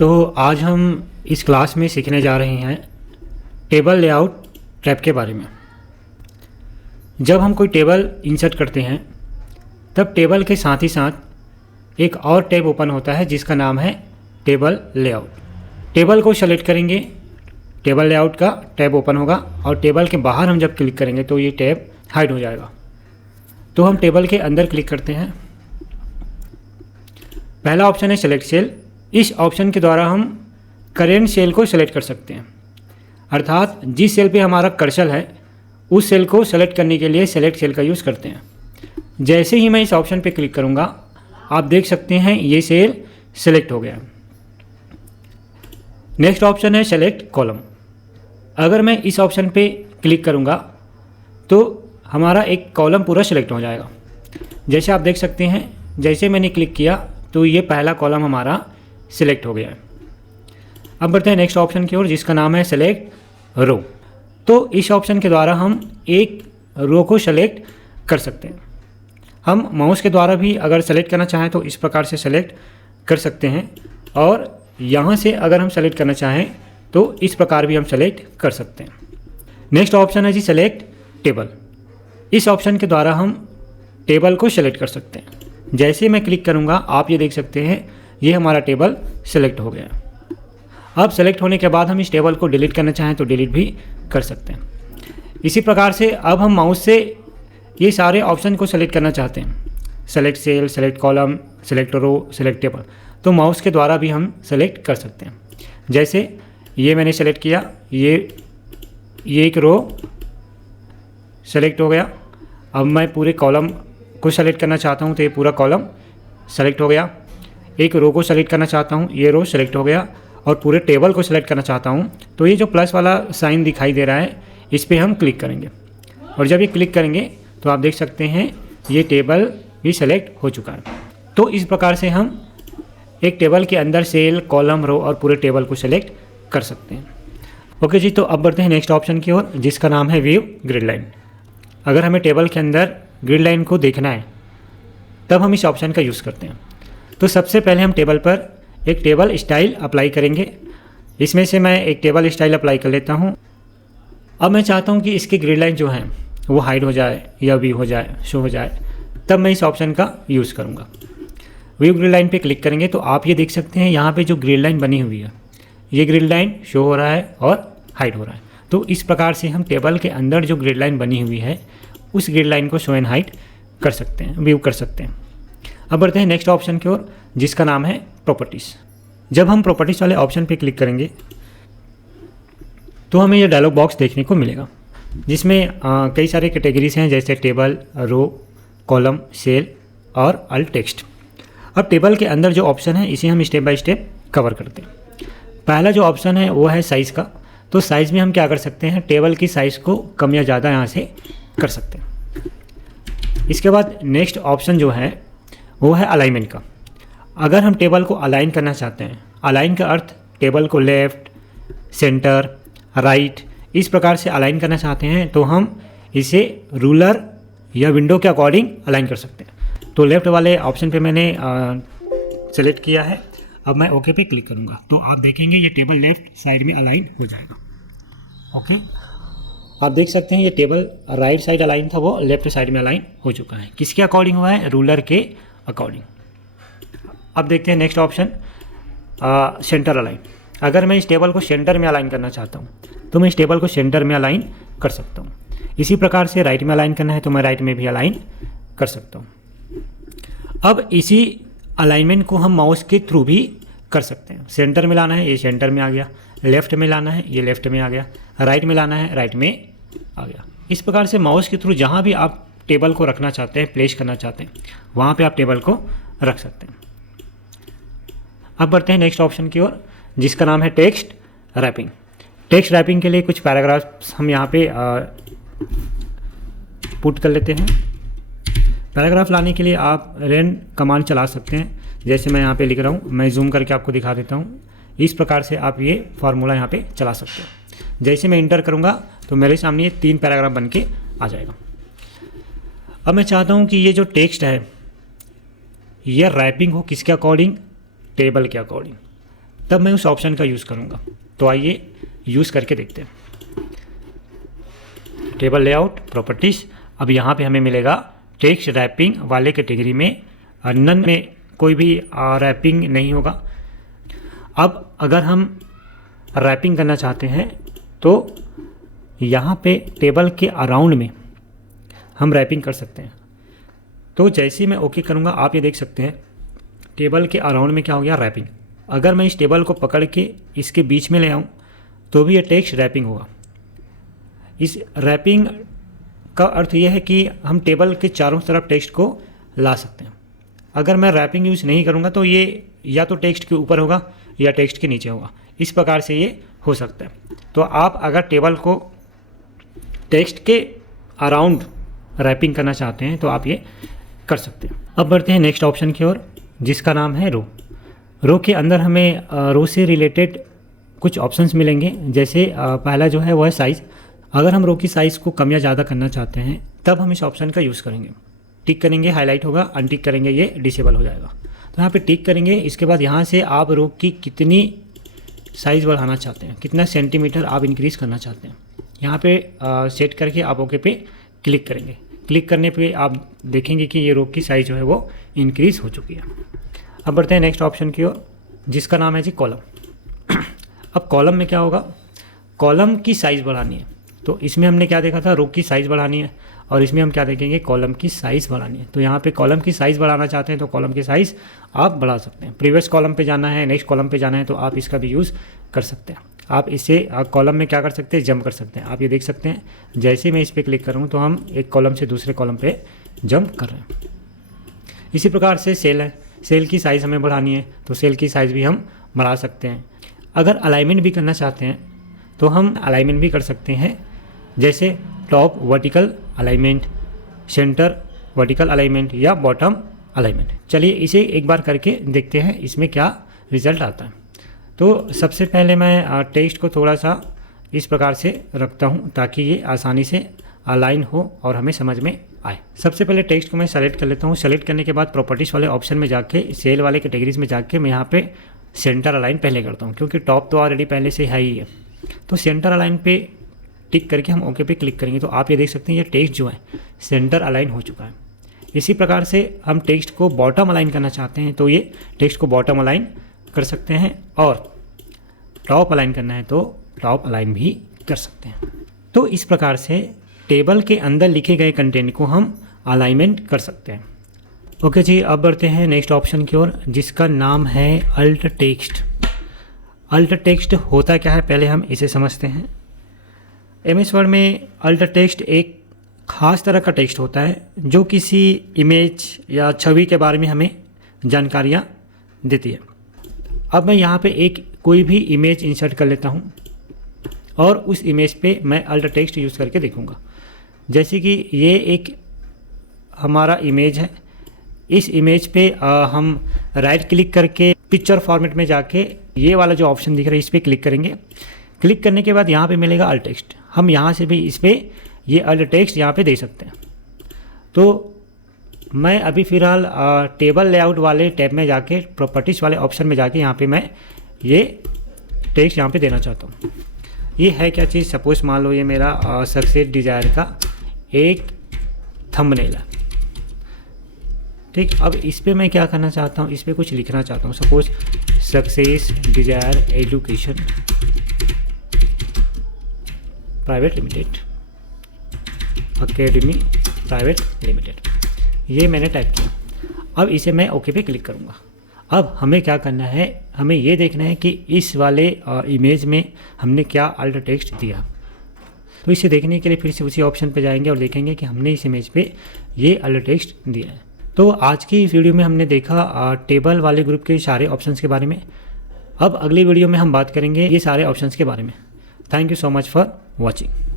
तो आज हम इस क्लास में सीखने जा रहे हैं टेबल लेआउट टैब के बारे में। जब हम कोई टेबल इंसर्ट करते हैं तब टेबल के साथ ही साथ एक और टैब ओपन होता है जिसका नाम है टेबल लेआउट। टेबल को सेलेक्ट करेंगे, टेबल लेआउट का टैब ओपन होगा और टेबल के बाहर हम जब क्लिक करेंगे तो ये टैब हाइड हो जाएगा। तो हम टेबल के अंदर क्लिक करते हैं। पहला ऑप्शन है सेलेक्ट सेल। इस ऑप्शन के द्वारा हम करेंट सेल को सेलेक्ट कर सकते हैं, अर्थात जिस सेल पे हमारा कर्सर है उस सेल को सेलेक्ट करने के लिए सेलेक्ट सेल का यूज़ करते हैं। जैसे ही मैं इस ऑप्शन पे क्लिक करूँगा आप देख सकते हैं ये सेल सेलेक्ट हो गया। नेक्स्ट ऑप्शन है सेलेक्ट कॉलम। अगर मैं इस ऑप्शन पे क्लिक करूँगा तो हमारा एक कॉलम पूरा सेलेक्ट हो जाएगा। जैसे आप देख सकते हैं, जैसे मैंने क्लिक किया तो ये पहला कॉलम हमारा सिलेक्ट हो गया है। अब बढ़ते हैं नेक्स्ट ऑप्शन की ओर जिसका नाम है सेलेक्ट रो। तो इस ऑप्शन के द्वारा हम एक रो को सेलेक्ट कर सकते हैं। हम माउस के द्वारा भी अगर सेलेक्ट करना चाहें तो इस प्रकार से सेलेक्ट कर सकते हैं, और यहाँ से अगर हम सेलेक्ट करना चाहें तो इस प्रकार भी हम सेलेक्ट कर सकते हैं। नेक्स्ट ऑप्शन है जी सेलेक्ट टेबल। इस ऑप्शन के द्वारा हम टेबल को सेलेक्ट कर सकते हैं। जैसे मैं क्लिक करूँगा आप ये देख सकते हैं ये हमारा टेबल सेलेक्ट हो गया। अब सेलेक्ट होने के बाद हम इस टेबल को डिलीट करना चाहें तो डिलीट भी कर सकते हैं। इसी प्रकार से अब हम माउस से ये सारे ऑप्शन को सेलेक्ट करना चाहते हैं, select cell, select column, select row, select table, तो माउस के द्वारा भी हम सेलेक्ट कर सकते हैं। जैसे ये मैंने सेलेक्ट किया, ये एक रो सेलेक्ट हो गया। अब मैं पूरे कॉलम को सेलेक्ट करना चाहता हूँ तो ये पूरा कॉलम सेलेक्ट हो गया। एक रो को सेलेक्ट करना चाहता हूँ, ये रो सेलेक्ट हो गया। और पूरे टेबल को सेलेक्ट करना चाहता हूँ तो ये जो प्लस वाला साइन दिखाई दे रहा है इस पर हम क्लिक करेंगे, और जब ये क्लिक करेंगे तो आप देख सकते हैं ये टेबल भी सेलेक्ट हो चुका है। तो इस प्रकार से हम एक टेबल के अंदर सेल, कॉलम, रो और पूरे टेबल को सेलेक्ट कर सकते हैं। ओके जी, तो अब बढ़ते हैं नेक्स्ट ऑप्शन की ओर जिसका नाम है व्यू ग्रिड लाइन। अगर हमें टेबल के अंदर ग्रिड लाइन को देखना है तब हम इस ऑप्शन का यूज़ करते हैं। तो सबसे पहले हम टेबल पर एक टेबल स्टाइल अप्लाई करेंगे। इसमें से मैं एक टेबल स्टाइल अप्लाई कर लेता हूँ। अब मैं चाहता हूँ कि इसकी ग्रिड लाइन जो है वो हाइड हो जाए या व्यू हो जाए, शो हो जाए, तब मैं इस ऑप्शन का यूज़ करूँगा। व्यू ग्रिड लाइन पे क्लिक करेंगे तो आप ये देख सकते हैं यहाँ पे जो ग्रिड लाइन बनी हुई है ये ग्रिड लाइन शो हो रहा है और हाइड हो रहा है। तो इस प्रकार से हम टेबल के अंदर जो ग्रिड लाइन बनी हुई है उस ग्रिड लाइन को शो एंड हाइड कर सकते हैं, व्यू कर सकते हैं। अब बढ़ते हैं नेक्स्ट ऑप्शन की ओर जिसका नाम है प्रॉपर्टीज़। जब हम प्रॉपर्टीज़ वाले ऑप्शन पे क्लिक करेंगे तो हमें ये डायलॉग बॉक्स देखने को मिलेगा जिसमें कई सारे कैटेगरीज हैं जैसे टेबल, रो, कॉलम, सेल और अल्ट टेक्स्ट। अब टेबल के अंदर जो ऑप्शन है इसे हम स्टेप बाय स्टेप कवर करते हैं। पहला जो ऑप्शन है वो है साइज़ का। तो साइज़ में हम क्या कर सकते हैं, टेबल की साइज़ को कम या ज़्यादा यहाँ से कर सकते हैं। इसके बाद नेक्स्ट ऑप्शन जो है वो है अलाइनमेंट का। अगर हम टेबल को अलाइन करना चाहते हैं, अलाइन का अर्थ टेबल को लेफ़्ट, सेंटर, राइट इस प्रकार से अलाइन करना चाहते हैं तो हम इसे रूलर या विंडो के अकॉर्डिंग अलाइन कर सकते हैं। तो लेफ़्ट वाले ऑप्शन पे मैंने सेलेक्ट किया है। अब मैं ओके पे क्लिक करूँगा तो आप देखेंगे ये टेबल लेफ़्ट साइड में अलाइन हो जाएगा। ओके, आप देख सकते हैं ये टेबल राइट साइड अलाइन था, वो लेफ़्ट साइड में अलाइन हो चुका है। किसके अकॉर्डिंग हुआ है, रूलर के अकॉर्डिंग। अब देखते हैं नेक्स्ट ऑप्शन सेंटर अलाइन। अगर मैं इस टेबल को सेंटर में अलाइन करना चाहता हूँ तो मैं इस टेबल को सेंटर में अलाइन कर सकता हूँ। इसी प्रकार से राइट में अलाइन करना है तो मैं राइट में भी अलाइन कर सकता हूँ। अब इसी अलाइनमेंट को हम माउस के थ्रू भी कर सकते हैं। सेंटर में लाना है, ये सेंटर में आ गया। लेफ़्ट में लाना है, ये लेफ़्ट में आ गया। राइट में लाना है, राइट में आ गया। इस प्रकार से माउस के थ्रू जहाँ भी आप टेबल को रखना चाहते हैं, प्लेस करना चाहते हैं, वहाँ पे आप टेबल को रख सकते हैं। अब बढ़ते हैं नेक्स्ट ऑप्शन की ओर जिसका नाम है टेक्स्ट रैपिंग। टेक्स्ट रैपिंग के लिए कुछ पैराग्राफ्स हम यहाँ पे पुट कर लेते हैं। पैराग्राफ लाने के लिए आप रन कमांड चला सकते हैं। जैसे मैं यहाँ पे लिख रहा हूँ, मैं जूम करके आपको दिखा देता हूँ। इस प्रकार से आप ये फार्मूला यहाँ पे चला सकते हैं। जैसे मैं इंटर करूँगा तो मेरे सामने ये 3 पैराग्राफ बन के आ जाएगा। अब मैं चाहता हूँ कि ये जो टेक्स्ट है ये रैपिंग हो किसके अकॉर्डिंग, टेबल के अकॉर्डिंग। तब मैं उस ऑप्शन का यूज़ करूँगा। तो आइए यूज़ करके देखते हैं। Table layout properties. अब यहाँ पे हमें मिलेगा टेक्स्ट रैपिंग वाले कैटेगरी में नन में कोई भी रैपिंग नहीं होगा। अब अगर हम रैपिंग करना चाहते हैं तो यहाँ पे टेबल के अराउंड में हम रैपिंग कर सकते हैं। तो जैसे ही मैं ओके करूँगा आप ये देख सकते हैं टेबल के अराउंड में क्या हो गया, रैपिंग। अगर मैं इस टेबल को पकड़ के इसके बीच में ले आऊँ तो भी ये टेक्स्ट रैपिंग होगा। इस रैपिंग का अर्थ यह है कि हम टेबल के चारों तरफ टेक्स्ट को ला सकते हैं। अगर मैं रैपिंग यूज़ नहीं करूँगा तो ये या तो टेक्स्ट के ऊपर होगा या टेक्स्ट के नीचे होगा। इस प्रकार से ये हो सकता है। तो आप अगर टेबल को टेक्स्ट के अराउंड रैपिंग करना चाहते हैं तो आप ये कर सकते हैं। अब बढ़ते हैं नेक्स्ट ऑप्शन की ओर, जिसका नाम है रो। रो के अंदर हमें रो से रिलेटेड कुछ ऑप्शंस मिलेंगे। जैसे पहला जो है वो है साइज़। अगर हम रो की साइज़ को कम या ज़्यादा करना चाहते हैं तब हम इस ऑप्शन का यूज़ करेंगे। टिक करेंगे, हाईलाइट होगा, अनटिक करेंगे, ये डिसेबल हो जाएगा। तो यहाँ पे टिक करेंगे। इसके बाद यहाँ से आप रो की कितनी साइज़ बढ़ाना चाहते हैं, कितना सेंटीमीटर आप इंक्रीज़ करना चाहते हैं, यहाँ पे सेट करके आप ओके पे क्लिक करेंगे। क्लिक करने पे आप देखेंगे कि ये रो की साइज़ जो है वो इंक्रीज़ हो चुकी है। अब बढ़ते हैं नेक्स्ट ऑप्शन की ओर, जिसका नाम है जी कॉलम। अब कॉलम में क्या होगा, कॉलम की साइज़ बढ़ानी है। तो इसमें हमने क्या देखा था, रो की साइज़ बढ़ानी है, और इसमें हम क्या देखेंगे, कॉलम की साइज़ बढ़ानी है। तो यहाँ पे कॉलम की साइज़ बढ़ाना चाहते हैं तो कॉलम की साइज़ आप बढ़ा सकते हैं। प्रीवियस कॉलम पे जाना है, नेक्स्ट कॉलम पे जाना है तो आप इसका भी यूज़ कर सकते हैं। आप इसे कॉलम में क्या कर सकते हैं, जंप कर सकते हैं। आप ये देख सकते हैं जैसे मैं इस पर क्लिक करूँ तो हम एक कॉलम से दूसरे कॉलम पर जंप कर रहे हैं। इसी प्रकार से सेल है, सेल की साइज़ हमें बढ़ानी है तो सेल की साइज़ भी हम बढ़ा सकते हैं। अगर अलाइनमेंट भी करना चाहते हैं तो हम अलाइनमेंट भी कर सकते हैं। जैसे top vertical alignment, centre vertical alignment या बॉटम अलाइनमेंट। चलिए इसे एक बार करके देखते हैं इसमें क्या रिजल्ट आता है। तो सबसे पहले मैं टेक्स्ट को थोड़ा सा इस प्रकार से रखता हूँ ताकि ये आसानी से अलाइन हो और हमें समझ में आए। सबसे पहले टेक्स्ट को मैं सेलेक्ट कर लेता हूँ। सेलेक्ट करने के बाद प्रॉपर्टीज़ वाले ऑप्शन में जाके सेल वाले कैटेगरीज में जाके मैं यहाँ पे सेंटर अलाइन पहले करता हूँ, क्योंकि टॉप तो ऑलरेडी पहले से है ही है। तो सेंटर अलाइन पे टिक करके हम ओके पे क्लिक करेंगे तो आप ये देख सकते हैं ये टेक्स्ट जो है सेंटर अलाइन हो चुका है। इसी प्रकार से हम टेक्स्ट को बॉटम अलाइन करना चाहते हैं तो ये टेक्स्ट को बॉटम अलाइन कर सकते हैं, और टॉप अलाइन करना है तो टॉप अलाइन भी कर सकते हैं। तो इस प्रकार से टेबल के अंदर लिखे गए कंटेंट को हम अलाइनमेंट कर सकते हैं। ओके जी, अब बढ़ते हैं नेक्स्ट ऑप्शन की ओर, जिसका नाम है अल्ट टेक्स्ट। अल्ट टेक्स्ट होता क्या है पहले हम इसे समझते हैं। एमएस वर्ड में अल्ट टेक्स्ट एक ख़ास तरह का टेक्स्ट होता है जो किसी इमेज या छवि के बारे में हमें जानकारियाँ देती है। अब मैं यहाँ पे एक कोई भी इमेज इंसर्ट कर लेता हूँ और उस इमेज पे मैं अल्ट टेक्स्ट यूज़ करके देखूँगा। जैसे कि ये एक हमारा इमेज है। इस इमेज पे हम राइट क्लिक करके पिक्चर फॉर्मेट में जाके ये वाला जो ऑप्शन दिख रहा है इस पर क्लिक करेंगे। क्लिक करने के बाद यहाँ पे मिलेगा अल्ट टेक्स्ट। हम यहाँ से भी इस पर ये अल्ट टेक्स्ट यहाँ पे दे सकते हैं। तो मैं अभी फ़िलहाल टेबल लेआउट वाले टैब में जाके प्रॉपर्टीज़ वाले ऑप्शन में जाके यहाँ पे मैं ये टेक्स्ट यहाँ पे देना चाहता हूँ। ये है क्या चीज़, सपोज मान लो ये मेरा सक्सेस डिज़ायर का एक थंबनेल है। ठीक, अब इस पर मैं क्या करना चाहता हूँ, इस पर कुछ लिखना चाहता हूँ। Suppose success desire education private limited, academy private limited, ये मैंने टाइप किया। अब इसे मैं ओके पे क्लिक करूँगा। अब हमें क्या करना है, हमें ये देखना है कि इस वाले इमेज में हमने क्या अल्ट टेक्स्ट दिया। तो इसे देखने के लिए फिर से उसी ऑप्शन पे जाएंगे और देखेंगे कि हमने इस इमेज पे ये अल्ट टेक्स्ट दिया है। तो आज की इस वीडियो में हमने देखा टेबल वाले ग्रुप के सारे ऑप्शंस के बारे में। अब अगली वीडियो में हम बात करेंगे ये सारे ऑप्शंस के बारे में। Thank you so much for watching.